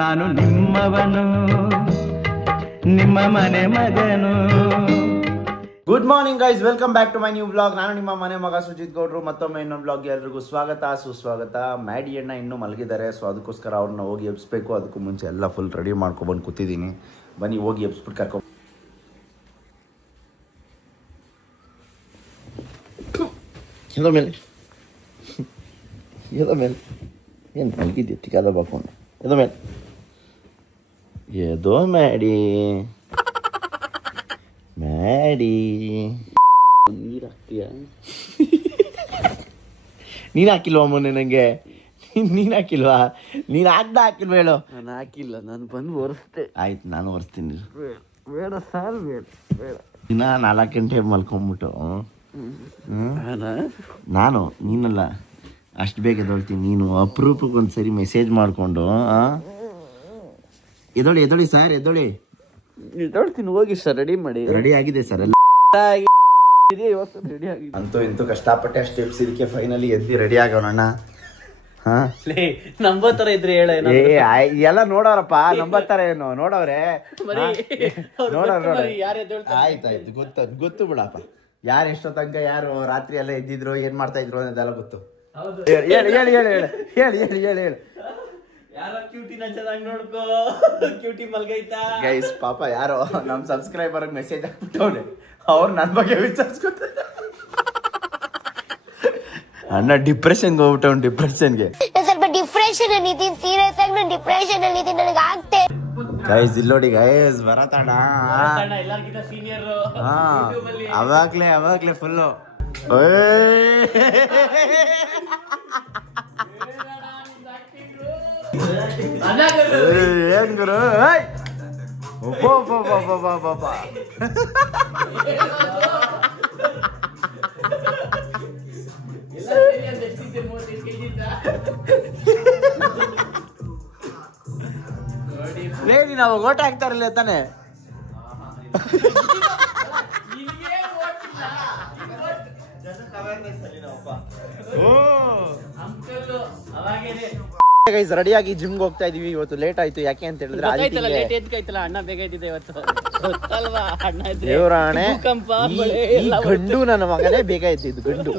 ನಾನು ನಿಮ್ಮವನು, ನಿಮ್ಮ ಮನೆ ಮಗನು. Good morning guys, welcome back to my new blog. ನಾನು ನಿಮ್ಮ ಮನೆ ಮಗ ಸುಜಿತ್ ಗೌಡ್ರು. ಮತ್ತೊಮ್ಮೆ ಇನ್ನೊಂದು ಬ್ಲಾಗ್ಗೆ ಎಲ್ರಿಗೂ ಸ್ವಾಗತ ಸುಸ್ವಾಗತ. ಮ್ಯಾಡಿ ಅಣ್ಣ ಇನ್ನೂ ಮಲಗಿದ್ದಾರೆ, ಸೊ ಅದಕ್ಕೋಸ್ಕರ ಅವ್ರನ್ನ ಹೋಗಿ ಎಬ್ಸ್ಬೇಕು. ಅದಕ್ಕೂ ಮುಂಚೆ ಎಲ್ಲ ಫುಲ್ ರೆಡಿ ಮಾಡ್ಕೊಬಂದು ಕೂತಿದ್ದೀನಿ. ಬನ್ನಿ ಹೋಗಿ ಎಬ್ಸ್ಬಿಟ್ಟು ಕರ್ಕೊ. ಎದೋ ಮೇಲೆ ಏನು ಮಲಗಿದ್ದೆ ಟಿಕಾದ ಬಾಕೊಂಡು ಎದೋ ಮೇಲೆ ಏದೋ ಮ್ಯಾಡಿ ನೀರು ಹಾಕ್ತೀಯ? ನೀನು ಹಾಕಿಲ್ವಾ ಮೊನ್ನೆ ನನಗೆ? ನೀನು ಹಾಕಿಲ್ವಾ? ನೀನು ಹಾಕಿಲ್ವ ಹೇಳು? ನಾನು ಹಾಕಿಲ್ಲ, ನಾನು ಬಂದು ಒರೆಸ್ತೆ. ಆಯ್ತು, ನಾನು ಒರೆಸ್ತೀನಿ. ಬೇಡ ಸಾರ್, ಬೇಡ. ದಿನ 4 ಗಂಟೆ ಮಲ್ಕೊಂಬಿಟ್ಟು ನಾನು ನೀನಲ್ಲ ಅಷ್ಟು ಬೇಗ ಎದೊಳ್ತೀನಿ. ನೀನು ಅಪರೂಪಕ್ಕೆ ಒಂದು ಸರಿ ಮೆಸೇಜ್ ಮಾಡಿಕೊಂಡು ಎದೊಳಿ ಸರ್ ಎದೊಳಿ ಹೋಗಿ ಸರ್, ರೆಡಿ ಮಾಡಿ. ರೆಡಿ ಆಗಿದೆ ಸರ್, ಎಲ್ಲ ಇವತ್ತು ರೆಡಿ ಆಗಿದೆ. ಅಂತೂ ಇಂತೂ ಕಷ್ಟಪಟ್ಟೆ ಸ್ಟೆಪ್ಸ್ ಇದಕ್ಕೆ ಫೈನಲಿ ಎದ್ದು ರೆಡಿ ಆಗೋಣ. ನಂಬರ್ ತರ ಇದ್ರೆ ಹೇಳ. ಎಲ್ಲ ನೋಡೋರಪ್ಪ, ನಂಬರ್ ತರ ಏನು ನೋಡವ್ರೆ. ಆಯ್ತಾಯ್ತು, ಗೊತ್ತು ಬಿಡಪ್ಪ. ಯಾರು ಎಷ್ಟೋ ತನಕ ಯಾರು ರಾತ್ರಿ ಎಲ್ಲ ಎದ್ದಿದ್ರು, ಏನ್ ಮಾಡ್ತಾ ಇದ್ರು ಅನ್ನೋದೆಲ್ಲ ಗೊತ್ತು. ಹೇಳಿ ಯಾರೋ ಕ್ಯೂಟಿನ ಚೆನ್ನಾಗಿ ನೋಡ್ಕೋ, ಕ್ಯೂಟಿ ಮಲ್ಗೈತಾ ಗೈಸ್. ಪಾಪ ಯಾರೋ ನಮ್ ಸಬ್ಸ್ಕ್ರೈಬರ್ ಮೆಸೇಜ್ ಹಾಕ್ಬಿಟ್ಟವ್ರೆ, ಅವ್ರು ನನ್ ಬಗ್ಗೆ ವಿಚಾರಿಸ್ಕೊತಾರೆ. ಅಣ್ಣ ಡಿಪ್ರೆಷನ್ಗೆ ಹೋಗ್ಬಿಟ್ಟವ್ನು. ಡಿಪ್ರೆಷನ್ಗೆ ಸ್ವಲ್ಪ ಡಿಪ್ರೆಷನ್ ಅಲ್ಲಿ ಸೀರಿಯಸ್ ಆಗಿ ನಾನು ಡಿಪ್ರೆಷನ್ ಅಲ್ಲಿ ನನಗೆ ಆಗ್ತೆ. ಗೈಸ್ ಇಲ್ಲಿ ನೋಡಿ ಗೈಸ್, ಬರತಾಣ ಎಲ್ಲರಿಗಿಂತ ಸೀನಿಯರ್. ಅವಾಗ್ಲೇ ಫುಲ್ಲು ಏನ್ ಗುರು? ನಾವು ಓಟ್ ಹಾಕ್ತಾರಲ್ಲ ತಾನೆ. ರೆಡಿಯಾಗಿ ಜಿಮ್ಗೆ ಹೋಗ್ತಾ ಇದೀವಿ. ಇವತ್ತು ಲೇಟ್ ಆಯ್ತು. ಯಾಕೆ ಅಂತ ಹೇಳಿದ್ರೆ ಅಣ್ಣ ಬೇಗ ಇದ್ದಿದೆ ಇವತ್ತು. ದೇವರಾಣೆ, ಈ ಗಂಡು ನನ್ನ ಮಗನೇ ಬೇಗ ಎದ್ದಿದ್ದು. ಗಂಡು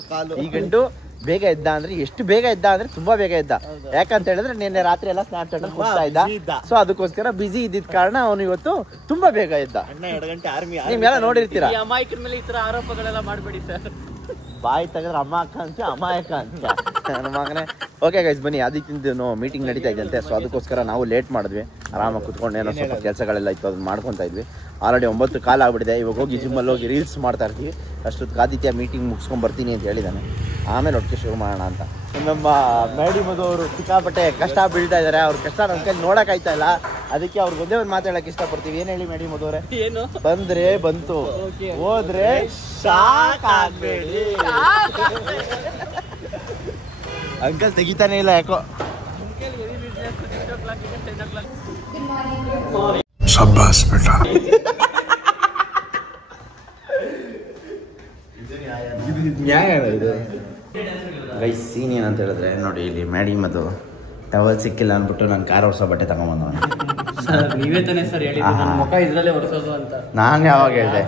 ಈ ಗಂಡು ಬೇಗ ಎದ್ದ ಅಂದ್ರೆ ಎಷ್ಟು ಬೇಗ ಎದ್ದ ಅಂದ್ರೆ ತುಂಬಾ ಬೇಗ ಎದ್ದ. ಯಾಕಂತ ಹೇಳಿದ್ರೆ ನಿನ್ನೆ ರಾತ್ರಿ ಎಲ್ಲ ಸ್ನ್ಯಾಪ್ಚಾಟ್ ಅಲ್ಲಿ ಕೂಗ್ತಾ ಇದ್ದ. ಸೊ ಅದಕ್ಕೋಸ್ಕರ ಬಿಸಿ ಇದ್ದಿದ್ ಕಾರಣ ಅವನು ಇವತ್ತು ತುಂಬಾ ಬೇಗ ಎದ್ದ. 2 ಗಂಟೆ ಆರ್ಮಿ ನೀವೆಲ್ಲ ನೋಡಿರ್ತೀರಾ. ಅಮಾಯಕರ ಮೇಲೆ ಈ ತರ ಆರೋಪಗಳೆಲ್ಲ ಮಾಡಬೇಡಿ ಸರ್. ಬಾಯಿ ತೆಗೆದ್ರೆ ಅಮ್ಮ ಅಕ್ಕ ಅಂತ, ಅಮಾಯಕ ಅಂತ ನನ್ನ ಮಗನೇ. ಓಕೆ ಗೈಸ್, ಬನ್ನಿ. ಅದಕ್ಕಿಂತ ಮೀಟಿಂಗ್ ನಡೀತಾ ಇದ್ದಂತೆ. ಸೊ ಅದಕ್ಕೋಸ್ಕರ ನಾವು ಲೇಟ್ ಮಾಡಿದ್ವಿ. ಆರಾಮಾಗಿ ಕುತ್ಕೊಂಡು ಏನೋ ಸ್ವಲ್ಪ ಕೆಲಸಗಳೆಲ್ಲ ಇತ್ತು, ಅದನ್ನ ಮಾಡ್ಕೊತಾ ಇದ್ವಿ. ಆಲ್ರೆಡಿ 9 ಕಾಲ ಆಗ್ಬಿಟ್ಟಿದೆ. ಇವಾಗ ಹೋಗಿ ಜಿಮ್ಮಲ್ಲಿ ಹೋಗಿ ರೀಲ್ಸ್ ಮಾಡ್ತಾ ಇರ್ತೀವಿ. ಅಷ್ಟೊತ್ತು ಆದಿತ್ಯ ಮೀಟಿಂಗ್ ಮುಗಿಸ್ಕೊಂಡ್ ಬರ್ತೀನಿ ಅಂತ ಹೇಳಿದ್ದಾನೆ. ಆಮೇಲೆ ಒಟ್ಟಿಗೆ ಶುರು ಮಾಡೋಣ ಅಂತ. ನಮ್ಮ ಮೇಡಿ ಮಧು ಸಿಕ್ಕಾಪಟ್ಟೆ ಕಷ್ಟ ಬೀಳ್ತಾ ಇದ್ದಾರೆ. ಅವ್ರ ಕಷ್ಟ ನನ್ನ ಕೈ ನೋಡಕ್ ಆಯ್ತಾ ಇಲ್ಲ. ಅದಕ್ಕೆ ಅವ್ರಿಗೆ ಒಂದೇ ಒಂದು ಮಾತಾಡಕ್ಕೆ ಇಷ್ಟಪಡ್ತೀವಿ. ಏನ್ ಹೇಳಿ ಮೇಡಿ ಮಧು ಅವರೇ? ಏನು ಬಂದ್ರೆ ಬಂತು, ಹೋದ್ರೆ ಶಾಕ್ ಆಗ್ಬೇಡಿ. ಅಂಕಲ್ ತೆಗಿತಾನೆ ಇಲ್ಲ ಯಾಕೋ. ಶಬ್ಬಾಸ್ ಬೇಟಾ. ಗೈಸ್ ಸೀನ್ ಏನಂತ ಹೇಳಿದ್ರೆ ನೋಡಿ, ಇಲ್ಲಿ ಮ್ಯಾಡಿ ಮತ್ತು ಟವಲ್ ಸಿಕ್ಕಿಲ್ಲ ಅಂದ್ಬಿಟ್ಟು ನಾನು ಕಾರ್ ಹೊಸ ಬಟ್ಟೆ ತಗೊಂಡ್ಬಂದವನು. ಸರ್ ನೀವೇ ತಾನೇ ಸರ್ ಹೇಳಿದ್ದು ನನ್ನ ಮುಖ ಇದ್ರಲ್ಲೇ ಒರೆಸೋದು ಅಂತ. ನಾನು ಯಾವಾಗ ಹೇಳಿದೆ?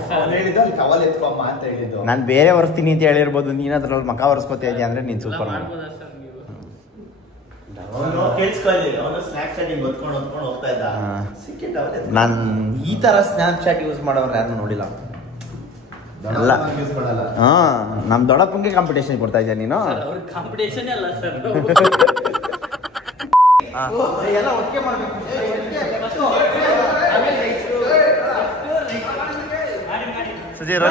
ನಾನು ಬೇರೆ ಒರೆಸ್ತೀನಿ ಅಂತ ಹೇಳಿರ್ಬೋದು. ನೀನು ಅದ್ರಲ್ಲಿ ಮಖ ಒರೆಸ್ಕೊತಾ ಇದೆಯಾ ಅಂದ್ರೆ ನೀನು ಸೂಪರ್. ನಾನು ಈ ತರ ಸ್ನ್ಯಾಪ್ಚಾಟ್ ಯೂಸ್ ಮಾಡೋರು ಯಾರು ನೋಡಿಲ್ಲ. ಅಲ್ಲ, ನಮ್ ದೊಡ್ಡಪ್ಪಂಗೆ ಕಾಂಪಿಟೇಷನ್ ಕೊಡ್ತಾ ಇದ್ಯಾ ನೀನು? ಕಾಂಪಿಟೇಷನ್ ಅಲ್ಲ ಸರ್. ಎಲ್ಲ ಒಟ್ಟಿಗೆ ಮಾಡ್ಬೇಕು. ಸುಜೀರ್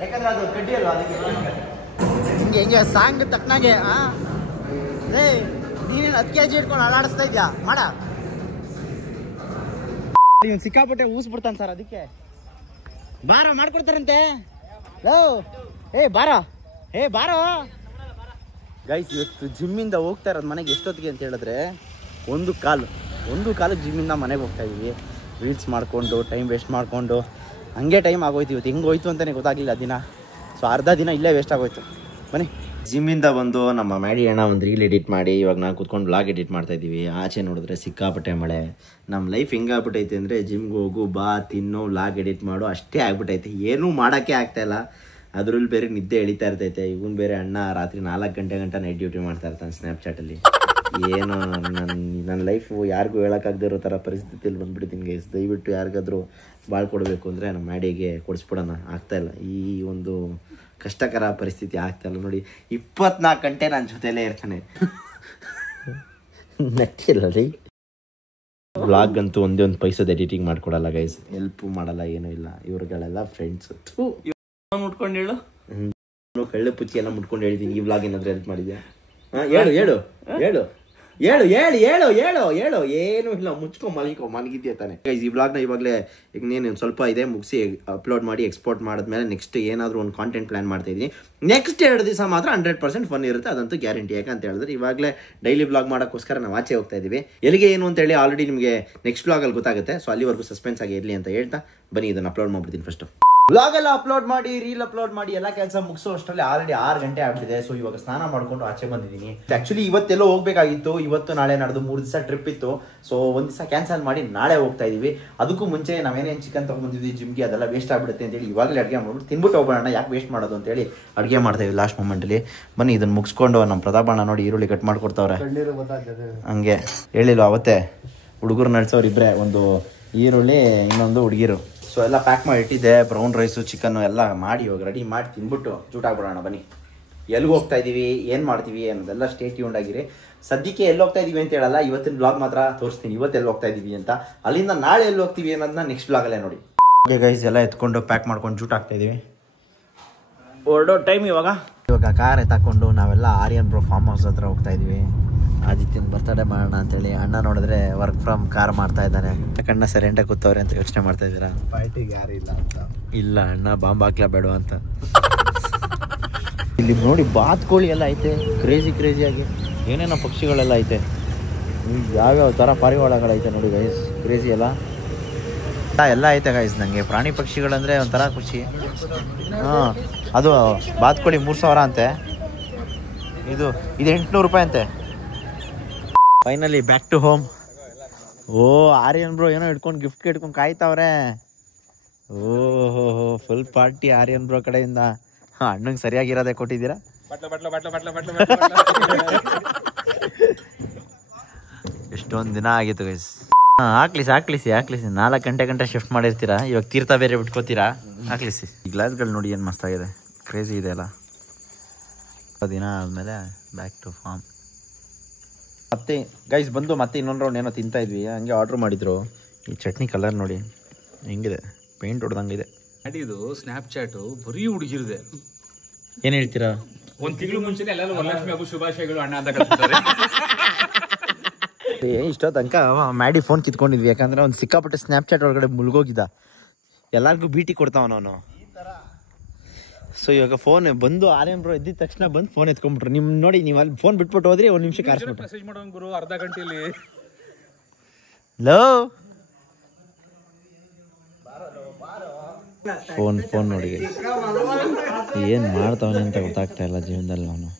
ಯಾಕಂದ್ರೆ ಅದು ಕಡ್ಡಿ ಅಲ್ವಾ, ಅದಕ್ಕೆ ಹಿಂಗೆ ಸಾಂಗ್ ತಕ್ಕನಾಗೆ. ನೀನೇನು 10 kg ಇಟ್ಕೊಂಡು ಅಲಾಡಿಸ್ತಾ ಇದ್ಯಾ? ಮಾಡ ಸಿಕ್ಕಾಪಟ್ಟೆ ಊಸ್ಬಿಡ್ತಾನೆ ಸರ್. ಅದಕ್ಕೆ ಬಾರೋ ಮಾಡ್ಕೊಡ್ತಾರಂತೆ. ಬಾರೋ ಗೈಸ್. ಇವತ್ತು ಜಿಮ್ಮಿಂದ ಹೋಗ್ತಾ ಇರೋದು ಮನೆಗೆ ಎಷ್ಟೊತ್ತಿಗೆ ಅಂತ ಹೇಳಿದ್ರೆ 1 ಕಾಲು ಜಿಮ್ಮಿಂದ ಮನೆಗೆ ಹೋಗ್ತಾ ಇದೀವಿ. ರೀಲ್ಸ್ ಮಾಡ್ಕೊಂಡು ಟೈಮ್ ವೇಸ್ಟ್ ಮಾಡ್ಕೊಂಡು ಹಂಗೆ ಟೈಮ್ ಆಗೋಯ್ತು. ಇವತ್ತು ಹೆಂಗೆ ಹೋಯ್ತು ಅಂತಲೇ ಗೊತ್ತಾಗಲಿಲ್ಲ ದಿನ. ಸೊ ಅರ್ಧ ದಿನ ಇಲ್ಲೇ ವೇಸ್ಟ್ ಆಗೋಯ್ತು. ಬನ್ನಿ ಜಿಮ್ಮಿಂದ ಬಂದು ನಮ್ಮ ಮ್ಯಾಡಿ ಅಣ್ಣ ಒಂದು ರೀಲ್ ಎಡಿಟ್ ಮಾಡಿ ಇವಾಗ ನಾನು ಕೂತ್ಕೊಂಡು ಬ್ಲಾಗ್ ಎಡಿಟ್ ಮಾಡ್ತಾ ಇದ್ದೀವಿ. ಆಚೆ ನೋಡಿದ್ರೆ ಸಿಕ್ಕಾಪಟ್ಟೆ ಮಳೆ. ನಮ್ಮ ಲೈಫ್ ಹೆಂಗಾಗ್ಬಿಟ್ಟೈತೆ ಅಂದರೆ ಜಿಮ್ಗೆ ಹೋಗು ಬಾ ತಿನ್ನು ಬ್ಲಾಗ್ ಎಡಿಟ್ ಮಾಡು ಅಷ್ಟೇ ಆಗ್ಬಿಟ್ಟೈತೆ. ಏನೂ ಮಾಡೋಕ್ಕೆ ಆಗ್ತಾಯಿಲ್ಲ. ಅದ್ರಲ್ಲಿ ಬೇರೆ ನಿದ್ದೆ ಎಳಿತಾ ಇರ್ತೈತೆ. ಇವನು ಬೇರೆ ಅಣ್ಣ ರಾತ್ರಿ 4 ಗಂಟೆ ನೈಟ್ ಡ್ಯೂಟಿ ಮಾಡ್ತಾ ಇರ್ತಾನೆ ಸ್ನ್ಯಾಪ್ಚಾಟಲ್ಲಿ. ಏನೋ ನನ್ನ ಲೈಫು ಯಾರಿಗೂ ಹೇಳೋಕ್ಕಾಗದೇ ಇರೋ ಥರ ಪರಿಸ್ಥಿತಿಯಲ್ಲಿ ಬಂದುಬಿಡ್ತೀನಿ ಗೈಸ್. ದಯವಿಟ್ಟು ಯಾರಿಗಾದರೂ ಬಾಳ್ಕೊಡ್ಬೇಕು ಅಂದರೆ ನಮ್ಮ ಮ್ಯಾಡಿಗೆ ಕೊಡಿಸ್ಬಿಡೋಣ. ಆಗ್ತಾಯಿಲ್ಲ. ಈ ಒಂದು ಕಷ್ಟಕರ ಪರಿಸ್ಥಿತಿ ಆಗ್ತಾಯಿಲ್ಲ ನೋಡಿ. 24 ಗಂಟೆ ನನ್ನ ಜೊತೆಲೇ ಇರ್ತಾನೆ. ನಟ್ಟಿಲ್ಲ ರೀ. ಬ್ಲಾಗ್ ಅಂತೂ ಒಂದೇ ಒಂದು ಪೈಸದ ಎಡಿಟಿಂಗ್ ಮಾಡ್ಕೊಡಲ್ಲ ಗೈಸ್. ಹೆಲ್ಪು ಮಾಡಲ್ಲ, ಏನೂ ಇಲ್ಲ. ಇವ್ರುಗಳೆಲ್ಲ ಫ್ರೆಂಡ್ಸು. ಮುಟ್ಕೊಂಡು ಹೇಳು. ಕಳ್ಳೆ ಪುಚ್ಚಿ ಎಲ್ಲ ಮುಟ್ಕೊಂಡು ಹೇಳಿದ್ದೀನಿ. ಈ ಬ್ಲಾಗ್ ಏನಾದರೂ ಹೆಲ್ಪ್ ಮಾಡಿದ್ಯಾ? ಹೇಳು ಹೇಳು ಹೇಳು ಹೇಳು ಹೇಳು ಹೇಳು ಹೇಳು ಹೇಳು. ಏನು ಇಲ್ಲ, ಮುಚ್ಕೊ ಮಲಗಿದ್ಯಾ ತಾನೆ. ಈ ಬ್ಲಾಗ್ನ ಇವಾಗಲೇ ಈಗ ನೀನು ಸ್ವಲ್ಪ ಇದೆ ಮುಗಿಸಿ ಅಪ್ಲೋಡ್ ಮಾಡಿ ಎಕ್ಸ್ಪೋರ್ಟ್ ಮಾಡಿದ್ಮೇಲೆ ನೆಕ್ಸ್ಟ್ ಏನಾದರೂ ಒಂದು ಕಾಂಟೆಂಟ್ ಪ್ಲಾನ್ ಮಾಡ್ತಾ ಇದ್ದೀನಿ. ನೆಕ್ಸ್ಟ್ 2 ದಿವಸ ಮಾತ್ರ 100% ಫನ್ ಇರುತ್ತೆ, ಅದಂತೂ ಗ್ಯಾರಂಟಿ. ಯಾಕಂತ ಹೇಳಿದ್ರೆ ಇವಾಗಲೇ ಡೈಲಿ ಬ್ಲಾಗ್ ಮಾಡೋಕ್ಕೋಸ್ಕರ ನಾವು ಆಚೆ ಹೋಗ್ತಾ ಇದ್ದೀವಿ. ಎಲ್ಲಿಗೆ ಏನು ಅಂತೇಳಿ ಆಲ್ರೆಡಿ ನಿಮಗೆ ನೆಕ್ಸ್ಟ್ ಬ್ಲಾಗಲ್ಲಿ ಗೊತ್ತಾಗುತ್ತೆ. ಸೊ ಅಲ್ಲಿವರೆಗೂ ಸಸ್ಪೆನ್ಸ್ ಆಗಿ ಇರಲಿ ಅಂತ ಹೇಳ್ತಾ ಬನ್ನಿ ಇದನ್ನು ಅಪ್ಲೋಡ್ ಮಾಡ್ಬಿಡ್ತೀನಿ. ಫಸ್ಟು ಬ್ಲಾಗ್ ಎಲ್ಲ ಅಪ್ಲೋಡ್ ಮಾಡಿ ರೀಲ್ ಅಪ್ಲೋಡ್ ಮಾಡಿ ಎಲ್ಲ ಕೆಲಸ ಮುಗಿಸೋ ಅಷ್ಟರಲ್ಲಿ ಆಲ್ರೆಡಿ 6 ಗಂಟೆ ಆಗ್ಬಿಟ್ಟಿದೆ. ಸೊ ಇವಾಗ ಸ್ನಾನ ಮಾಡ್ಕೊಂಡು ಆಚೆ ಬಂದಿದ್ದೀನಿ. ಆಕ್ಚುಲಿ ಇವತ್ತೆಲ್ಲೋ ಹೋಗ್ಬೇಕಾಗಿತ್ತು. ಇವತ್ತು ನಾಳೆ ನಡೆದು 3 ದಿವಸ ಟ್ರಿಪ್ ಇತ್ತು. ಸೊ ಒಂದು ದಿವಸ ಕ್ಯಾನ್ಸಲ್ ಮಾಡಿ ನಾಳೆ ಹೋಗ್ತಾ ಇದೀವಿ. ಅದಕ್ಕೂ ಮುಂಚೆ ನಾವೇನೇನು ಚಿಕನ್ ತೊಗೊಂಡ್ಬಂದಿದ್ವಿ ಜಿಮ್ಗೆ ಅದೆಲ್ಲ ವೇಸ್ಟ್ ಆಗ್ಬಿಡುತ್ತೆ ಅಂತೇಳಿ ಇವಾಗಲೇ ಅಡುಗೆ ಮಾಡ್ಬಿಟ್ಟು ತಿನ್ಬಿಟ್ಟು ಹೋಗೋಣ. ಯಾಕೆ ವೇಸ್ಟ್ ಮಾಡೋದು ಅಂತೇಳಿ ಅಡುಗೆ ಮಾಡ್ತಾ ಇದ್ವಿ ಲಾಸ್ಟ್ ಮೂಮೆಂಟಲ್ಲಿ. ಬನ್ನಿ ಇದನ್ನು ಮುಗಿಸ್ಕೊಂಡು ನಮ್ಮ ಪ್ರತಾಪ್ ಅಣ್ಣ ನೋಡಿ ಈರುಳ್ಳಿ ಕಟ್ ಮಾಡ್ಕೊಡ್ತಾವ್ರೆ. ಹಂಗೆ ಹೇಳಿಲ್ವ ಅವತ್ತೇ ಹುಡುಗರು ನಡ್ಸೋರು ಇಬ್ಬರೇ, ಒಂದು ಈರುಳ್ಳಿ ಇನ್ನೊಂದು ಹುಡುಗಿರು. ಸೊ ಎಲ್ಲ ಪ್ಯಾಕ್ ಮಾಡಿ ಇಟ್ಟಿದ್ದೆ. ಬ್ರೌನ್ ರೈಸು ಚಿಕನ್ನು ಎಲ್ಲ ಮಾಡಿ ಇವಾಗ ರೆಡಿ ಮಾಡಿ ತಿನ್ಬಿಟ್ಟು ಜೂಟಾಗ್ಬಿಡೋಣ. ಬನ್ನಿ ಎಲ್ಲಿಗೆ ಹೋಗ್ತಾ ಇದ್ದೀವಿ, ಏನು ಮಾಡ್ತೀವಿ ಅನ್ನೋದೆಲ್ಲ ಸ್ಟೇ ಟ್ಯೂನ್ಡ್ ಆಗಿರಿ. ಸದ್ಯಕ್ಕೆ ಎಲ್ಲಿ ಹೋಗ್ತಾ ಇದೀವಿ ಅಂತ ಹೇಳಲ್ಲ, ಇವತ್ತಿನ ಬ್ಲಾಗ್ ಮಾತ್ರ ತೋರಿಸ್ತೀನಿ ಇವತ್ತು ಎಲ್ಲಿ ಹೋಗ್ತಾ ಇದೀವಿ ಅಂತ. ಅಲ್ಲಿಂದ ನಾಳೆ ಎಲ್ಲಿ ಹೋಗ್ತೀವಿ ಅನ್ನೋದನ್ನ ನೆಕ್ಸ್ಟ್ ಬ್ಲಾಗಲ್ಲೇ ನೋಡಿ. ಓಕೆ ಗೈಸ್, ಎಲ್ಲ ಎತ್ಕೊಂಡು ಪ್ಯಾಕ್ ಮಾಡ್ಕೊಂಡು ಜೂಟ್ ಆಗ್ತಾ ಇದೀವಿ. ಹೊರಡೋ ಟೈಮ್ ಇವಾಗ ಕಾರ್ ಎತ್ತಾಕೊಂಡು ನಾವೆಲ್ಲ ಆರ್ಯನ್ ಬ್ರೋ ಫಾರ್ಮ್ ಹೌಸ್ ಹತ್ರ ಹೋಗ್ತಾ ಇದೀವಿ. ಆದಿತ್ಯನ ಬರ್ತಡೇ ಮಾಡೋಣ ಅಂತೇಳಿ. ಅಣ್ಣ ನೋಡಿದ್ರೆ ವರ್ಕ್ ಫ್ರಮ್ ಕಾರ್ ಮಾಡ್ತಾ ಇದ್ದಾನೆ. ಕಣ್ಣ ಸೈಲೆಂಟಾಗಿ ಕೂತವ್ರೆ ಅಂತ ಯೋಚನೆ ಮಾಡ್ತಾ ಇದ್ದೀರಾ? ಪಾರ್ಟಿಗೆ ಯಾರಿಲ್ಲ ಅಂತ. ಇಲ್ಲ ಅಣ್ಣ ಬಾಂಬ್ ಹಾಕ್ಲಾ ಬೇಡ ಅಂತ. ಇಲ್ಲಿ ನೋಡಿ ಬಾತ್ಕೋಳಿ ಎಲ್ಲ ಐತೆ, ಕ್ರೇಜಿಯಾಗಿ ಏನೇನೋ ಪಕ್ಷಿಗಳೆಲ್ಲ ಐತೆ. ಯಾವ್ಯಾವ ಥರ ಪಾರಿವಾಳಗಳೈತೆ ನೋಡಿ ಗೈಸ್, ಕ್ರೇಜಿ ಎಲ್ಲ ಐತೆ ಗೈಸ್. ನನಗೆ ಪ್ರಾಣಿ ಪಕ್ಷಿಗಳಂದರೆ ಒಂಥರ ಖುಷಿ. ಹಾಂ, ಅದು ಬಾತ್ಕೋಳಿ 3000 ಅಂತೆ. ಇದು 800 ರೂಪಾಯಿ ಅಂತೆ. Finally back to home. ಓ ಆರ್ಯನ್ ಬ್ರೋ ಏನೋ ಇಟ್ಕೊಂಡು ಗಿಫ್ಟ್ ಇಟ್ಕೊಂಡು ಕಾಯ್ತಾವ್ರೆ. ಓಹೋ ಫುಲ್ ಪಾರ್ಟಿ ಆರ್ಯನ್ ಬ್ರೋ ಕಡೆಯಿಂದ. ಅಣ್ಣಂಗೆ ಸರಿಯಾಗಿರೋದೇ ಕೊಟ್ಟಿದ್ದೀರಾ. ಎಷ್ಟೊಂದು ದಿನ ಆಗಿತ್ತು ಗೈಸ್. ಹಾಕ್ಲಿಸಿ 4 ಗಂಟೆ ಶಿಫ್ಟ್ ಮಾಡಿರ್ತೀರಾ. ಇವಾಗ ತೀರ್ಥ ಬೇರೆ ಬಿಟ್ಕೋತೀರಾ. ಹಾಕ್ಲಿಸಿ. ಈ ಗ್ಲಾಸ್ಗಳು ನೋಡಿ ಏನು ಮಸ್ತಾಗಿದೆ, ಕ್ರೇಜಿ ಇದೆ ಅಲ್ಲ. ದಿನ ಆದಮೇಲೆ ಬ್ಯಾಕ್ ಟು ಫಾರ್ಮ್. ಮತ್ತೆ ಗೈಸ್ ಬಂದು ಮತ್ತೆ ಇನ್ನೊಂದು ರೌಂಡ್ ಏನೋ ತಿಂತಾ ಇದ್ವಿ. ಹಂಗೆ ಆರ್ಡ್ರ್ ಮಾಡಿದ್ರು. ಈ ಚಟ್ನಿ ಕಲರ್ ನೋಡಿ ಹೆಂಗಿದೆ, ಪೇಂಟ್ ಹೊಡೆದಂಗಿದೆ. ಇದು ಸ್ನ್ಯಾಪ್ಚಾಟು ಬರೀ ಹುಡುಗಿರಿದೆ. ಏನು ಹೇಳ್ತೀರಾ? 1 ತಿಂಗಳು ಮುಂಚೆನೆ ಎಲ್ಲರೂ ವರಲಕ್ಷ್ಮಿ ಹಬ್ಬ ಶುಭಾಶಯಗಳು ಅಣ್ಣ ಅಂತ ಕಳಿಸ್ತಾರೆ. ಇಷ್ಟೋ ತನಕ ಮ್ಯಾಡಿ ಫೋನ್ ಕಿತ್ಕೊಂಡಿದ್ವಿ. ಯಾಕಂದ್ರೆ ಒಂದು ಸಿಕ್ಕಾಪಟ್ಟೆ ಸ್ನ್ಯಾಪ್ಚಾಟ್ ಒಳಗಡೆ ಮುಳುಗೋಗಿದ್ದ. ಎಲ್ಲರಿಗೂ ಭೀಟಿ ಕೊಡ್ತಾವ ಅವನು. ಸೊ ಇವಾಗ ಫೋನ್ ಬಂದು ಆರ್ಯನ್ ಬ್ರೋ ಎದ್ದಿದ ತಕ್ಷಣ ಬಂದು ಫೋನ್ ಎತ್ಕೊಂಡ್ಬಿಟ್ರು. ನಿಮ್ ನೋಡಿ, ನೀವು ಅಲ್ಲಿ ಫೋನ್ ಬಿಟ್ಬಿಟ್ಟು ಹೋದ್ರಿ 1 ನಿಮಿಷ ಕಾರ್ಸ್ಬಿಟ್ಟು ಮೆಸೇಜ್ ಮಾಡೋಂಗ್ ಗುರು ಅರ್ಧ ಗಂಟೆಲಿ ಲೋ ಫೋನ್ ನೋಡಿ ಏನು ಮಾಡ್ತಾವನೆ ಅಂತ ಗೊತ್ತಾಗ್ತಾ ಇಲ್ಲ ಜೀವನದಲ್ಲಿ ಅವನು.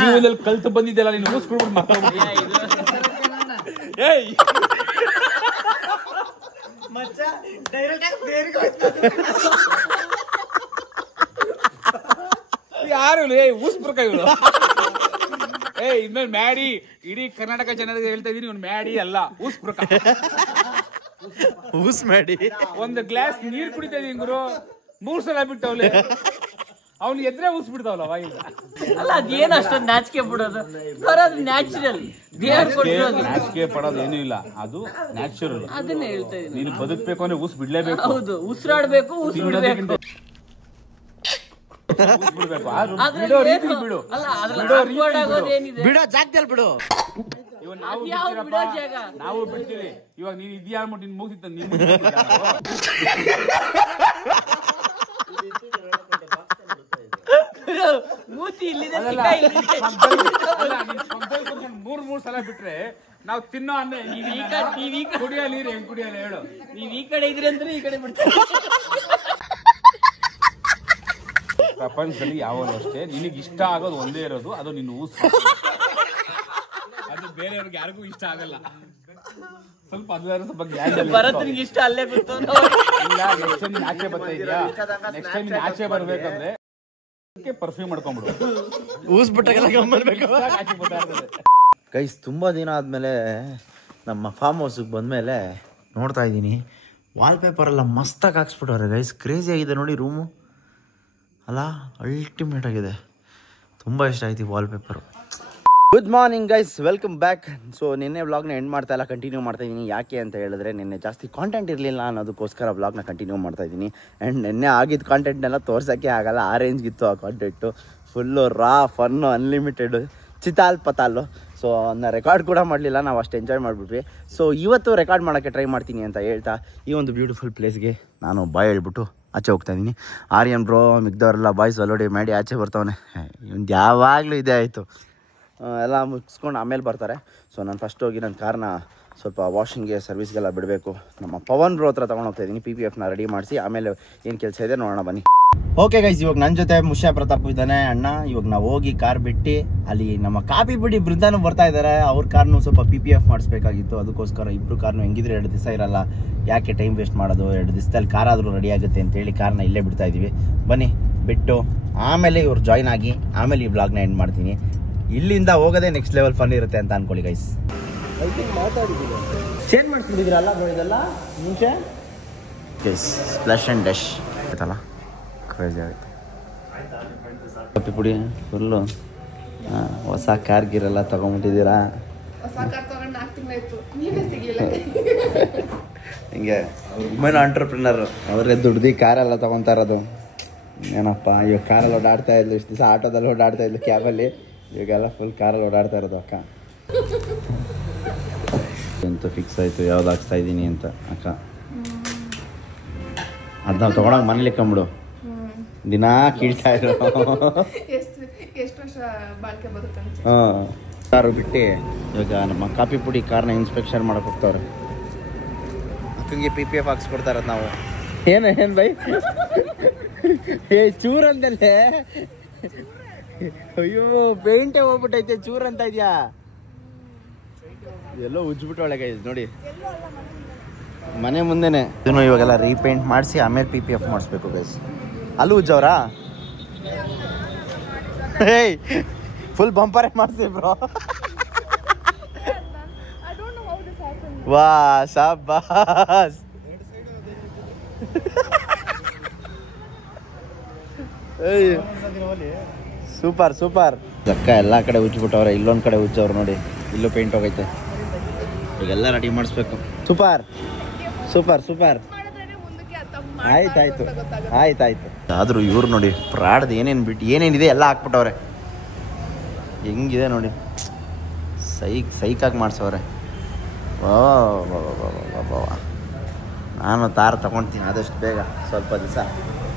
ಜೀವನದಲ್ಲಿ ಕಲ್ತು ಬಂದಿದ್ದೆಲ್ಲ ನೀನು ಊಸ್ಕೊಳ್ಬಿಟ್ಟು ಮಾತಾಡ್ಬಿಟ್ಟು ಯಾರು ಊಸ್ಪುರ್ಕ ಇವರು. ಇನ್ಮೇಲೆ ಮ್ಯಾಡಿ ಇಡೀ ಕರ್ನಾಟಕ ಜನರಿಗೆ ಹೇಳ್ತಾ ಇದೀನಿ, ಇವ್ನು ಮ್ಯಾಡಿ ಅಲ್ಲ ಊಸ್ಪುರ್ಕ. ಊಸ್ ಮಾಡಿ ಒಂದು ಗ್ಲಾಸ್ ನೀರ್ ಕುಡಿತಾ ಇದೀನಿ ಗುರು 3 ಸಲ ಬಿಟ್ಟವ್ಲೆ ಅವ್ನು ಎದ್ರೆ ಊಸ್ ಬಿಡ್ತಾವಲ್ಲ ಬಾಯಿಂದ. ಅಲ್ಲ ಅದೇನು ಅಷ್ಟೊಂದು ನಾಚಿಕೆ ಬಿಡೋದು ಬರೋದು ನ್ಯಾಚುರಲ್ ದೇವ್ರು ಕೊಟ್ಟಿರೋದು. ನಾಚಿಕೆ ಪಡೋದು ಏನೂ ಇಲ್ಲ, ಅದು ನ್ಯಾಚುರಲ್. ಅದನ್ನೇ ಹೇಳ್ತಾ ಇದೀನಿ. ನೀನು ಬದುಕ್ಬೇಕು ಅಂದ್ರೆ ಊಸ್ ಬಿಡ್ಲೇಬೇಕು. ಹೌದು, ಉಸಿರಾಡ್ಬೇಕು, ಊಸ್ ಬಿಡ್ಬೇಕು. ಬಿಡೋ ರೀತಿ ಬಿಡು, ಅಲ್ಲ ಅದ್ರಲ್ಲಿ ಬಿಡೋ ಜಾಗದಲ್ಲಿ ಬಿಡು. ಇವಾಗ ನಾವು ಬಿಡೋ ಜಾಗ ನಾವು ಬಿಡ್ತೀವಿ. ಇವಾಗ ನೀನ್ ಇದ್ಯಾ ಅಂದ್ಬಿಟ್ಟು ನಿನ್ ಮುಗಿಸಿತ್ತ ನೀನ್ ಮೂತಿ ಇಲ್ಲಿದೆ. 3 ಸಲ ಬಿಟ್ರೆ ನಾವು ತಿನ್ನೋ ಅನ್ನ ಕುಡಿಯೋ ನೀರು ಹೆಂಗ್ ಕುಡಿಯಲ್ಲ ಹೇಳು. ನೀವ್ ಈ ಕಡೆ ಇದ್ರಿ ಅಂದ್ರೆ ಈ ಕಡೆ ಬಿಡ್ತೀವಿ. ಪ್ರಪಂಚದಲ್ಲಿ ಯಾವಾಗಲೂ ಅಷ್ಟೇ ನಿನಗೆ ಇಷ್ಟ ಆಗೋದು ಒಂದೇ ಇರೋದು, ಅದು ನಿನ್ನ ಊಸ್. ಅದು ಬೇರೆಯವ್ರಿಗೆ ಯಾರಿಗೂ ಇಷ್ಟ ಆಗಲ್ಲ. ಸ್ವಲ್ಪ ಅದ್ರ ಬಗ್ಗೆ ಭರತನಿಗೆ ಇಷ್ಟ ಅಲ್ಲೇ ಗೊತ್ತು. ಇಲ್ಲ, ನೆಕ್ಸ್ಟ್ ಟೈಮ್ ಆಚೆ ಬರ್ತಾ ಇದೆಯಾ, ನೆಕ್ಸ್ಟ್ ಟೈಮ್ ಆಚೆ ಬರ್ಬೇಕಂದ್ರೆ ಪರ್ಫ್ಯೂಮ್ ಮಾಡ್ಕೊಂಡ್ಬಿಡು. ಊಸ್ ಬಿಟ್ಟಾಗೆಲ್ಲ ಗಮ್ಮನ್ಬೇಕು. ಆಚೆ ಬರ್ತಾ ಇರ್ತದೆ. ಗೈಸ್ ತುಂಬ ದಿನ ಆದಮೇಲೆ ನಮ್ಮ ಫಾರ್ಮ್ ಹೌಸಿಗೆ ಬಂದಮೇಲೆ ನೋಡ್ತಾ ಇದ್ದೀನಿ ವಾಲ್ಪೇಪರ್ ಎಲ್ಲ ಮಸ್ತಾಗಿ ಹಾಕ್ಸ್ಬಿಟ್ಟವ್ರೆ ಗೈಸ್. ಕ್ರೇಜಿ ಆಗಿದೆ ನೋಡಿ ರೂಮು ಅಲ್ಲ, ಅಲ್ಟಿಮೇಟ್ ಆಗಿದೆ. ತುಂಬ ಇಷ್ಟ ಆಯ್ತು ಈ wallpaper. Good morning guys, welcome back. So ನಿನ್ನೆ ವ್ಲಾಗ್ನ ಎಂಡ್ ಮಾಡ್ತಾ ಇಲ್ಲ, ಕಂಟಿನ್ಯೂ ಮಾಡ್ತಾ ಇದ್ದೀನಿ. ಯಾಕೆ ಅಂತ ಹೇಳಿದ್ರೆ ನಿನ್ನೆ ಜಾಸ್ತಿ ಕಾಂಟೆಂಟ್ ಇರಲಿಲ್ಲ ಅನ್ನೋದಕ್ಕೋಸ್ಕರ ವ್ಲಾಗ್ನ ಕಂಟಿನ್ಯೂ ಮಾಡ್ತಾ ಇದ್ದೀನಿ. ಆ್ಯಂಡ್ ನಿನ್ನೆ ಆಗಿದ್ದ ಕಾಂಟೆಂಟ್ನೆಲ್ಲ ತೋರ್ಸೋಕ್ಕೆ ಆಗಲ್ಲ, ಆ ರೇಂಜ್ಗಿತ್ತು ಆ ಕಾಂಟೆಂಟು. ಫುಲ್ಲು ರಾ ಫನ್ನು ಅನ್ಲಿಮಿಟೆಡು ಚಿತಾಲ್ ಪತಾಲು. ಸೊ ಅದನ್ನ ರೆಕಾರ್ಡ್ ಕೂಡ ಮಾಡಲಿಲ್ಲ, ನಾವು ಅಷ್ಟು ಎಂಜಾಯ್ ಮಾಡಿಬಿಟ್ವಿ. ಸೊ ಇವತ್ತು ರೆಕಾರ್ಡ್ ಮಾಡೋಕ್ಕೆ ಟ್ರೈ ಮಾಡ್ತೀನಿ ಅಂತ ಹೇಳ್ತಾ ಈ ಒಂದು ಬ್ಯೂಟಿಫುಲ್ ಪ್ಲೇಸ್ಗೆ ನಾನು ಬಾಯ್ ಹೇಳ್ಬಿಟ್ಟು ಆಚೆ ಹೋಗ್ತಾ ಇದ್ದೀನಿ. ಆರ್ಯನ್ ಬ್ರೋ ಮಿಗ್ದವರೆಲ್ಲ ಬಾಯ್ಸ್ ಅಲೋಡಿ ಮಾಡಿ ಆಚೆ ಬರ್ತಾವನೆ. ಇವಂದು ಯಾವಾಗಲೂ ಇದೇ ಆಯಿತು. ಎಲ್ಲ ಮುಗಿಸ್ಕೊಂಡು ಆಮೇಲೆ ಬರ್ತಾರೆ. ಸೊ ನಾನು ಫಸ್ಟ್ ಹೋಗಿ ನನ್ನ ಕಾರ್ನ ಸ್ವಲ್ಪ ವಾಷಿಂಗ್ಗೆ ಸರ್ವಿಸ್ಗೆಲ್ಲ ಬಿಡಬೇಕು. ನಮ್ಮ ಪವನ್ ಬ್ರೋ ಹತ್ರ ತೊಗೊಂಡು ಹೋಗ್ತಾ ಇದ್ದೀನಿ. PPFನ ರೆಡಿ ಮಾಡಿಸಿ ಆಮೇಲೆ ಏನು ಕೆಲಸ ಇದೆ ನೋಡೋಣ ಬನ್ನಿ. ಓಕೆ ಗೈಸ್, ಇವಾಗ ನನ್ನ ಜೊತೆ ಮುಷ್ಯ ಪ್ರತಾಪ್ ಇದ್ದಾನೆ ಅಣ್ಣ. ಇವಾಗ ನಾವು ಹೋಗಿ ಕಾರ್ ಬಿಟ್ಟು ಅಲ್ಲಿ ನಮ್ಮ ಕಾಪಿ ಬಿಡಿ ಬೃಂದಾನು ಬರ್ತಾ ಇದ್ದಾರೆ. ಅವ್ರ ಕಾರ್ನು ಸ್ವಲ್ಪ PPF ಮಾಡಿಸ್ಬೇಕಾಗಿತ್ತು. ಅದಕ್ಕೋಸ್ಕರ ಇಬ್ಬರು ಕಾರ್ನು ಹೆಂಗಿದ್ರೆ 2 ದಿವಸ ಇರಲ್ಲ, ಯಾಕೆ ಟೈಮ್ ವೇಸ್ಟ್ ಮಾಡೋದು, 2 ದಿವಸದಲ್ಲಿ ಕಾರ್ ಆದರೂ ರೆಡಿ ಆಗುತ್ತೆ ಅಂತೇಳಿ ಕಾರ್ನ ಇಲ್ಲೇ ಬಿಡ್ತಾ ಇದ್ದೀವಿ. ಬನ್ನಿ ಬಿಟ್ಟು ಆಮೇಲೆ ಇವ್ರು ಜಾಯ್ನ್ ಆಗಿ ಆಮೇಲೆ ಈ ವ್ಲಾಗ್ನ ಎಂಡ್ ಮಾಡ್ತೀನಿ. ಇಲ್ಲಿಂದ ಹೋಗೋದೇ ನೆಕ್ಸ್ಟ್ ಲೆವೆಲ್ ಫನ್ ಇರುತ್ತೆ ಅಂತ ಅನ್ಕೊಳ್ಳಿ ಗೈಸ್. ಚೇಂಜ್ ಮಾಡಿಸ್ಬಿಟ್ಟಿದ್ರಲ್ಲ ಇದೆಲ್ಲ ಮುಂಚೆ ಗೈಸ್. ಸ್ಪ್ಲಾಶ್ ಆ್ಯಂಡ್ ಡ್ಯಾಶ್ ಆಯ್ತಲ್ಲ, ಕ್ರೇಜಿ ಆಗುತ್ತೆ. ಕಾಪಿ ಪುಡಿ ಫುಲ್ಲು ಹೊಸ ಕಾರ್ ಗೀರೆಲ್ಲ ತೊಗೊಂಬಿಟ್ಟಿದ್ದೀರಾ. ಹಿಂಗೆ ವುಮೆನ್ ಆಂಟ್ರಪ್ರಿನರ್ ಅವರೇ ದುಡ್ದು ಕಾರೆಲ್ಲ ತೊಗೊತಾ ಇರೋದು. ಏನಪ್ಪ ಇವಾಗ ಕಾರಲ್ಲಿ ಓಡಾಡ್ತಾ ಇದ್ಲು, ಇಷ್ಟು ದಿವಸ ಆಟೋದಲ್ಲಿ ಓಡಾಡ್ತಾ ಇದ್ಲು, ಕ್ಯಾಬಲ್ಲಿ. ಇವಾಗೆಲ್ಲ ಫುಲ್ ಕಾರಲ್ಲಿ ಓಡಾಡ್ತಾ ಇರೋದು ಅಕ್ಕ. ಎಂತ ಫಿಕ್ಸ್ ಆಯಿತು ಯಾವ್ದು ಹಾಕ್ಸ್ತಾ ಇದ್ದೀನಿ ಅಂತ ಅಕ್ಕ. ಅದು ನಾವು ತೊಗೊಳಂಗೆ ಮನೇಲಿ ಇಕ್ಕೊಂಬಿಡು, ದಿನಾ ಕೀಳ್ತಾ ಇರೋ. ಹಾಂ, ಕಾರು ಬಿಟ್ಟು ಇವಾಗ ನಮ್ಮ ಕಾಪಿ ಪುಡಿ ಕಾರ್ನ ಇನ್ಸ್ಪೆಕ್ಷನ್ ಮಾಡಕ್ಕೆ ಹೋಗ್ತಾವ್ರೆ. ಅಕ್ಕಂಗೆ PPF ಹಾಕ್ಸ್ಕೊಡ್ತಾ ಇರೋದು ನಾವು. ಏನು ಬೈ ಚೂರಂದಲ್ಲೇ. ಅಯ್ಯೋ ಪೇಂಟೇ ಹೋಗ್ಬಿಟ್ಟೈತೆ, ಚೂರ್ ಅಂತ ಇದೆಯಾ. ಎಲ್ಲೋ ಉಜ್ಬಿಟ್ಟೊಳಗೆ ಗೈಸ್ ನೋಡಿ, ಮನೆ ಮುಂದೆನೆ. ಇದನ್ನು ಇವಾಗೆಲ್ಲ ರೀಪೇಂಟ್ ಮಾಡಿಸಿ ಆಮೇಲೆ PPF ಮಾಡಿಸ್ಬೇಕು ಗೈಸ್. ಅಲ್ಲೂ ಉಜ್ಜವ್ರಾ? ಹೇಯ್ ಫುಲ್ ಬಂಪರೇ ಮಾಡಿಸಿ ಬ್ರೋ. ವಾ ಶಾಬಾಸ್. Super super. ಅಕ್ಕ ಎಲ್ಲ ಕಡೆ ಉಜ್ಬಿಟ್ಟವ್ರೆ, ಇಲ್ಲೊಂದು ಕಡೆ ಉಜ್ಜವ್ರು ನೋಡಿ, ಇಲ್ಲೂ ಪೇಂಟ್ ಹೋಗೈತೆ. ಈಗೆಲ್ಲ ರೆಡಿ ಮಾಡಿಸ್ಬೇಕು. Super super super. ಆಯ್ತಾಯ್ತು ಆಯ್ತಾಯ್ತು. ಆದರೂ ಇವ್ರು ನೋಡಿ ಪ್ರಾಡ್ದು ಏನೇನು ಬಿಟ್ಟು ಏನೇನಿದೆ ಎಲ್ಲ ಹಾಕ್ಬಿಟ್ಟವ್ರೆ. ಹೆಂಗಿದೆ ನೋಡಿ, ಸೈಕಾಗಿ ಮಾಡಿಸವ್ರೆ. ನಾನು ತಾರ್ ತಗೊಳ್ತೀನಿ ಆದಷ್ಟು ಬೇಗ, ಸ್ವಲ್ಪ ದಿವಸ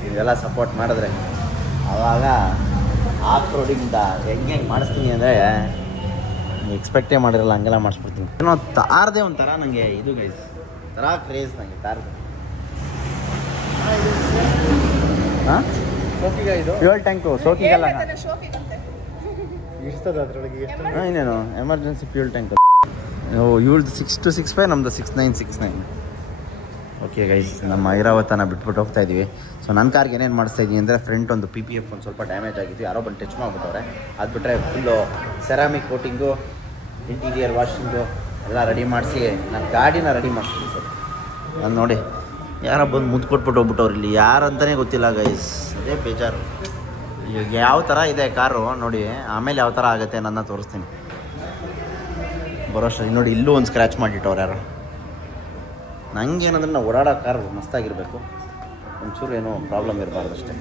ಇವೆಲ್ಲ ಸಪೋರ್ಟ್ ಮಾಡಿದ್ರೆ ಆವಾಗ ಆಫ್ ರೋಡಿಂದ ಹೆಂಗೆ ಮಾಡಿಸ್ತೀನಿ ಅಂದರೆ ಎಕ್ಸ್ಪೆಕ್ಟೇ ಮಾಡಿರಲ್ಲ, ಹಂಗೆಲ್ಲ ಮಾಡಿಸ್ಬಿಡ್ತೀನಿ. ಏನೋ ತಾರದೇ ಒಂಥರ ನನಗೆ ಇದು ಗೈಸ್, ಥರ ಕ್ರೇಜ್ ನನಗೆ ತಾರದು. ಹಾಂ, ಫ್ಯೂಯಲ್ ಟ್ಯಾಂಕು ಸೋಕಿಗೆಲ್ಲ. ಹಾಂ, ಇನ್ನೇನು ಎಮರ್ಜೆನ್ಸಿ ಫ್ಯೂಯಲ್ ಟ್ಯಾಂಕ್. ಇವ್ರದ್ದು 6 to 6.5, ನಮ್ಮದು 6969. ಓಕೆ ಗೈಸ್, ನಮ್ಮ ಐರಾವತನ ಬಿಟ್ಬಿಟ್ಟು ಹೋಗ್ತಾ ಇದ್ದೀವಿ. ಸೊ ನನ್ನ ಕಾರ್ಗೆ ಏನೇನು ಮಾಡಿಸ್ತಾ ಇದ್ದೀನಿ ಅಂದರೆ ಫ್ರಂಟ್ ಒಂದು PPF ಒಂದು ಸ್ವಲ್ಪ ಡ್ಯಾಮೇಜ್ ಆಗಿತ್ತು, ಯಾರೋ ಬಂದು ಟಚ್ ಮಾಡಿಬಿಟ್ಟವ್ರೆ. ಅದು ಬಿಟ್ಟರೆ full ceramic coating, interior washing ಎಲ್ಲ ರೆಡಿ ಮಾಡಿಸಿ ನನ್ನ ಗಾಡಿನ ರೆಡಿ ಮಾಡಿಸ್ತೀನಿ ಸರ್. ನಾನು ನೋಡಿ ಯಾರೋ ಬಂದು ಮುದ್ದು ಕೊಟ್ಬಿಟ್ಟು ಹೋಗ್ಬಿಟ್ಟವ್ರು ಇಲ್ಲಿ ಯಾರಂತಲೇ ಗೊತ್ತಿಲ್ಲ ಗೈಸ್. ಅದೇ ಬೇಜಾರು. ಈಗ ಯಾವ ಥರ ಇದೆ ಕಾರು ನೋಡಿ, ಆಮೇಲೆ ಯಾವ ಥರ ಆಗುತ್ತೆ ನನ್ನ ತೋರಿಸ್ತೀನಿ. ಬರೋಷ್ಟು ನೋಡಿ ಇಲ್ಲೂ ಒಂದು ಸ್ಕ್ರ್ಯಾಚ್ ಮಾಡಿಟ್ಟವ್ರು ಯಾರು. ನನಗೇನಂದ್ರೆ ನಾವು ಓಡಾಡೋ ಕಾರು ಮಸ್ತಾಗಿರಬೇಕು, ಒಂಚೂರು ಏನೋ ಪ್ರಾಬ್ಲಮ್ ಇರಬಾರ್ದು ಅಷ್ಟೇ.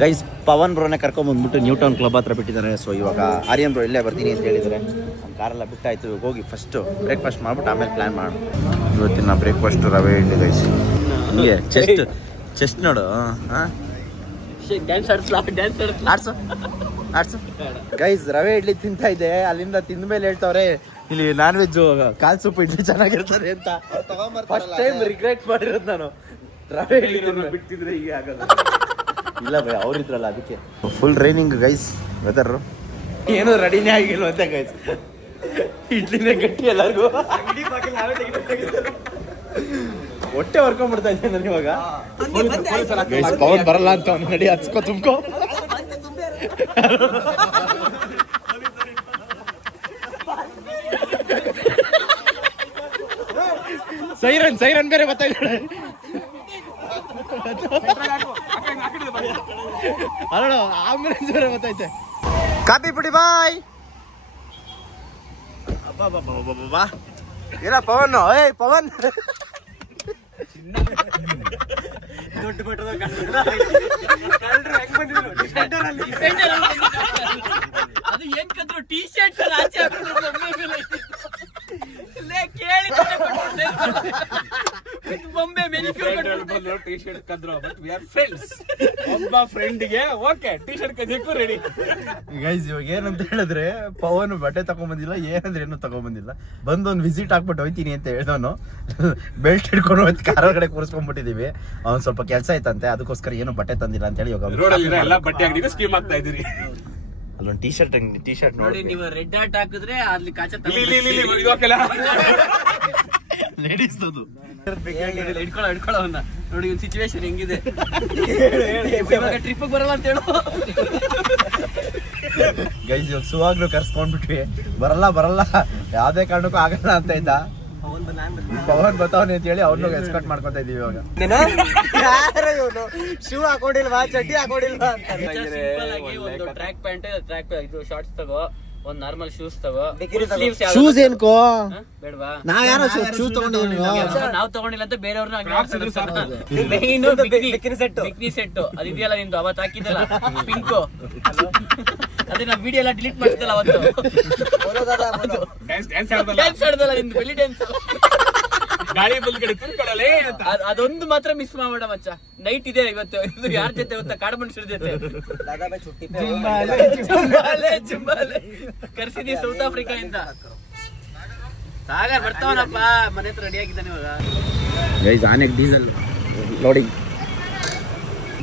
ಗೈಸ್ ಪವನ್ ಬ್ರೋನೇ ಕರ್ಕೊಂಬಂದ್ಬಿಟ್ಟು ನ್ಯೂ ಟೌನ್ ಕ್ಲಬ್ ಹತ್ರ ಬಿಟ್ಟಿದ್ದಾರೆ. ಸೊ ಇವಾಗ ಆರ್ಯನ್ ಬ್ರೋ ಇಲ್ಲೇ ಬರ್ತೀನಿ ಅಂತ ಹೇಳಿದರೆ ನಮ್ಮ ಕಾರೆಲ್ಲ ಬಿಟ್ಟಾಯಿತು. ಇವಾಗ ಹೋಗಿ ಫಸ್ಟು ಬ್ರೇಕ್ಫಾಸ್ಟ್ ಮಾಡ್ಬಿಟ್ಟು ಆಮೇಲೆ ಪ್ಲ್ಯಾನ್ ಮಾಡೋಣ. ಇವತ್ತಿನ ಬ್ರೇಕ್ಫಾಸ್ಟು ರವೆ ಇಡ್ಲಿ ಗೈಸ್. ಹಿಂಗೆ ಚೆಸ್ಟ್ ನೋಡು. ಹಾಂ ಆಡ್ಸು ಗೈಸ್. ರವೆ ಇಡ್ಲಿ ತಿಂತಾ ಇದೆ, ಅಲ್ಲಿಂದ ತಿಂದ ಮೇಲೆ ಹೇಳ್ತವ್ರೆ ಇಲ್ಲಿ ನಾನ್ ವೆಜ್ಜು ಕಾಲ್ ಸೂಪ್ ಇಡ್ಲಿ ಚೆನ್ನಾಗಿರ್ತಾರೆ ಅಂತ. ಫಸ್ಟ್ ಟೈಮ್ ರಿಗ್ರೆಟ್ ಮಾಡಿರೋದು ನಾನು. ರವೆ ಇಡ್ಲಿ ಬಿಡ್ತಿದ್ರೆ ಹೀಗೆ ಆಗೋದು. ಇಲ್ಲ ಬೈ ಅವ್ರಿದ್ರಲ್ಲ ಅದಕ್ಕೆ. Full raining guys weather. ಏನು ರೆಡಿನೇ ಆಗಿಲ್ಲ ಅಂತ ಗೈಸ್. ಇಡ್ಲಿನೇ ಗಟ್ಟಿ ಎಲ್ಲರಿಗೂ. ಹೊಟ್ಟೆ ಹೊರ್ಕೊಂಡ್ಬಿಡ್ತಾ ಇದ್ದೆ ನಾನು ಇವಾಗ. ಪವನ್ ಬರಲ್ಲ ಅಂತ ಅವ್ನು ನಡಿ ಹಚ್ಕೋ ತುಂಬ್ಕೋ. ಸೈರನ್ ಬೇರೆ ಬರ್ತಾ ಇದ್ದಾಳೆ. ಅಲ್ಲ ಆಂಬುಲೆನ್ಸ್ ಬೇರೆ ಗೊತ್ತೈತೆ. ಕಾಪಿ ಪುಡಿ ಬಾಯ್. ಅಬ್ಬಾ ಏನ ಪವನ್? ಏಯ್ ಪವನ್ ಅದು ಹೆಂಗಂದ್ರು ಟೀ ಶರ್ಟ್ ಆಚೆ ಬೊಂಬೆ ಟಿ ಶರ್ಟ್ ಕದ್ರು ಬಟ್ ವಿ ಆರ್ ಫ್ರೆಂಡ್ಸ್. ಒಬ್ಬ ಫ್ರೆಂಡ್ಗೆ ಓಕೆ ಟಿ ಶರ್ಟ್ ಕದಿಯಕ್ಕೂ ರೆಡಿ. ಗೈಸ್ ಇವಾಗ ಏನಂತ ಹೇಳಿದ್ರೆ ಪವನ್ ಬಟ್ಟೆ ತಗೊಂಬಂದಿಲ್ಲ, ಏನಂದ್ರೆ ಏನು ತಗೊಂಬಂದಿಲ್ಲ. ಬಂದೊಂದು ವಿಸಿಟ್ ಹಾಕ್ಬಿಟ್ಟು ಹೋಯ್ತೀನಿ ಅಂತ ಹೇಳ್ದವನು ಬೆಲ್ಟ್ ಹಿಡ್ಕೊಂಡು ಹೋಯ್ತು ಕಾರ್ ಒಳಗಡೆ ಕೂರಿಸ್ಕೊಂಡ್ಬಿಟ್ಟಿದೀವಿ. ಅವ್ನು ಸ್ವಲ್ಪ ಕೆಲಸ ಐತಂತೆ, ಅದಕ್ಕೋಸ್ಕರ ಏನು ಬಟ್ಟೆ ತಂದಿಲ್ಲ ಅಂತ ಹೇಳಿ ರೋಡಲ್ಲಿ ಎಲ್ಲ ಬಟ್ಟೆ ಅಂಗಡಿಗೆ ಸ್ಕೀಮ್ ಆಗ್ತಾ ಇದೀರಿ. ಅಲ್ಲೊಂದು ಟಿ ಶರ್ಟ್ ನೋಡಿ, ನೀವು ರೆಡ್ ಹಾಟ್ ಹಾಕಿದ್ರೆ ಅಲ್ಲಿ ಕಾಚ ಲೇಡೀಸ್ ಹಿಡ್ಕೊಳ್ಳೋವನ್ನ ನೋಡಿ. ಒಂದು ಸಿಚುವೇಶನ್ ಹೆಂಗಿದೆ. ಟ್ರಿಪ್ ಬರಲ್ಲ ಅಂತ ಹೇಳು ಗೈಸ್. ಇವಾಗ ಸುವಾಗ್ಲು ಕರ್ಸ್ಕೊಂಡ್ಬಿಟ್ವಿ. ಬರಲ್ಲ ಯಾವ್ದೇ ಕಾರಣಕ್ಕೂ ಆಗಲ್ಲ ಅಂತ ಇದ್ದ. ಪವನ್ ಬರ್ತಾವನೆ ಅಂತ ಹೇಳಿ ಅವ್ರನ್ನ ಎಸ್ಕಾರ್ಟ್ ಮಾಡ್ಕೊತಾ ಇದೀವಿ ಇವಾಗ. ಶೂ ಹಾಕೊಂಡಿಲ್ವಾ, ಚಡ್ಡಿ ಹಾಕೊಂಡಿಲ್ವಾ ಅಂತ. ಒಂದು ಟ್ರ್ಯಾಕ್ ಪ್ಯಾಂಟ್, ಇದು ಶಾರ್ಟ್ಸ್ ತಗೋ, ಒಂದ್ ನಾರ್ಮಲ್ ಶೂಸ್ ತಗೋ. ಶೂಸ್ ಏನ್ಕೋ ಬೇಡವಾ? ನಾವ್ ಯಾರೋ ಶೂಸ್ ತಗೊಂಡಿದ್ವಿ. ನಾವ್ ತಗೊಂಡಿಲ್ಲ ಅಂತ ಬೇರೆಯವ್ರನ್ನ ಬಿಕ್ನಿ ಸೆಟ್ ಅದಿದೆಯಲ್ಲ ನಿಂದು, ಅವತ್ತು ಹಾಕಿದ್ದಲ್ಲ ಪಿಂಕ್, ಅದೇ ನಾವ್ ವಿಡಿಯೋ ಎಲ್ಲ ಡಿಲೀಟ್ ಮಾಡ್ತಿದ್ದಲ್ಲ ಅವತ್ತು. ಡ್ಯಾನ್ಸ್ ಆಡ್ದಲ್ಲ ನಿಂದು, ಬೆಲ್ಲಿ ಡ್ಯಾನ್ಸ್. ಗಾಳಿ ಬಲ್ಗಡೆ ತಿಳ್ಕೊಡಲೇ ಅದೊಂದು ಮಾತ್ರ ಮಿಸ್ ಮಾಡಬೇಡ ಮಚ್ಚ. ನೈಟ್ ಇದೆ ಇವತ್ತು. ಇದು ಯಾರ ಜೊತೆ ಗೊತ್ತಾ? ಕಾಡು ಮನುಷ್ಯರ ಜೊತೆ ಜುಂಬಾಲೆ ಕರ್ಸಿದೀವಿ ಸೌತ್ ಆಫ್ರಿಕಾ ಇಂದ. ಸಾಗರ್ ಬರ್ತಾವನಪ್ಪ, ಮನೆ ಹತ್ರ ರೆಡಿ ಆಗಿದ್ದಾನೆ ಇವಾಗ. ಗೈಸ್ ಆನೆಗೆ ಡೀಸೆಲ್ ಲೋಡಿಂಗ್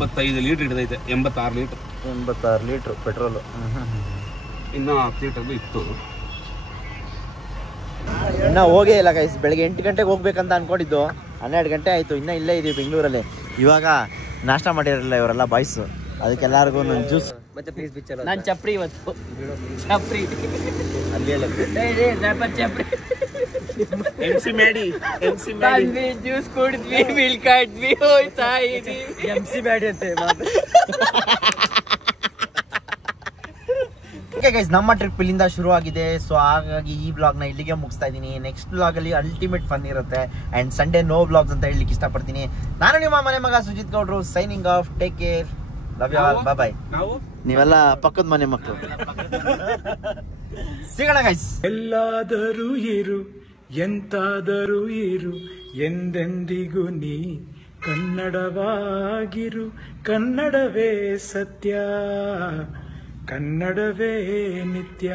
85 ಲೀಟರ್ ಹಿಡಿದೈತೆ. 86 ಲೀಟರ್ ಪೆಟ್ರೋಲು. ಇನ್ನು 10 ಲೀಟರ್ ಇತ್ತು. ಇನ್ನೂ ಹೋಗೇ ಇಲ್ಲ ಗೈಸ್. ಬೆಳಗ್ಗೆ 8 ಗಂಟೆಗೆ ಹೋಗ್ಬೇಕಂತ ಅನ್ಕೊಂಡಿದ್ದು, 12 ಗಂಟೆ ಆಯಿತು. ಇನ್ನೂ ಇಲ್ಲೇ ಇದೀವಿ ಬೆಂಗಳೂರಲ್ಲಿ. ಇವಾಗ ನಾಷ್ಟ ಮಾಡಿರಲಿಲ್ಲ ಇವರೆಲ್ಲ ಬಾಯ್ಸ್, ಅದಕ್ಕೆಲ್ಲರಿಗೂ ನನ್ನ ಜ್ಯೂಸ್. ನಾನ್ ಚಪ್ರಿ ಇವತ್ತು, ಚಪ್ರಿ ಚಪ್ರಿ MC ಮಾಡಿ ಜ್ಯೂಸ್ ಕುಡಿದ್ವಿ, ಮಿಲ್ಕ್ ಹಾಡ್ವಿ, ಹೋಯ್ತಾ ಇದೀವಿ. MC ಮಾಡಿ ಅಂತೆ. ಓಕೆ ಗೈಸ್, ನಮ್ಮ ಟ್ರಿಪ್ ಇಲ್ಲಿಂದ ಶುರು ಆಗಿದೆ. ಸೊ ಹಾಗಾಗಿ ಈ ವ್ಲಾಗ್ನ ಇಲ್ಲಿಗೆ ಮುಗಿಸ್ತಾ ಇದ್ದೀನಿ. ನೆಕ್ಸ್ಟ್ ವ್ಲಾಗಲ್ಲಿ ಅಲ್ಟಿಮೇಟ್ ಫನ್ ಇರುತ್ತೆ. ಆ್ಯಂಡ್ ಸಂಡೇ ನೋ ವ್ಲಾಗ್ಸ್ ಅಂತ ಹೇಳಲಿಕ್ಕೆ ಇಷ್ಟಪಡ್ತೀನಿ. ನಾನು ನಿಮ್ಮ ಮನೆ ಮಗ ಸುಜಿತ್ ಗೌಡ್ರು, signing off. Take care, love you all, bye. ನೀವೆಲ್ಲ ಪಕ್ಕದ ಮನೆ ಮಕ್ಕಳು. ಸಿಗೋಣ ಗೈಸ್. ಎಲ್ಲಾದರೂ ಇರು, ಎಂತಾದರೂ ಇರು, ಎಂದೆಂದಿಗೂ ನೀ ಕನ್ನಡವಾಗಿರು. ಕನ್ನಡವೇ ಸತ್ಯ, ಕನ್ನಡವೇ ನಿತ್ಯ.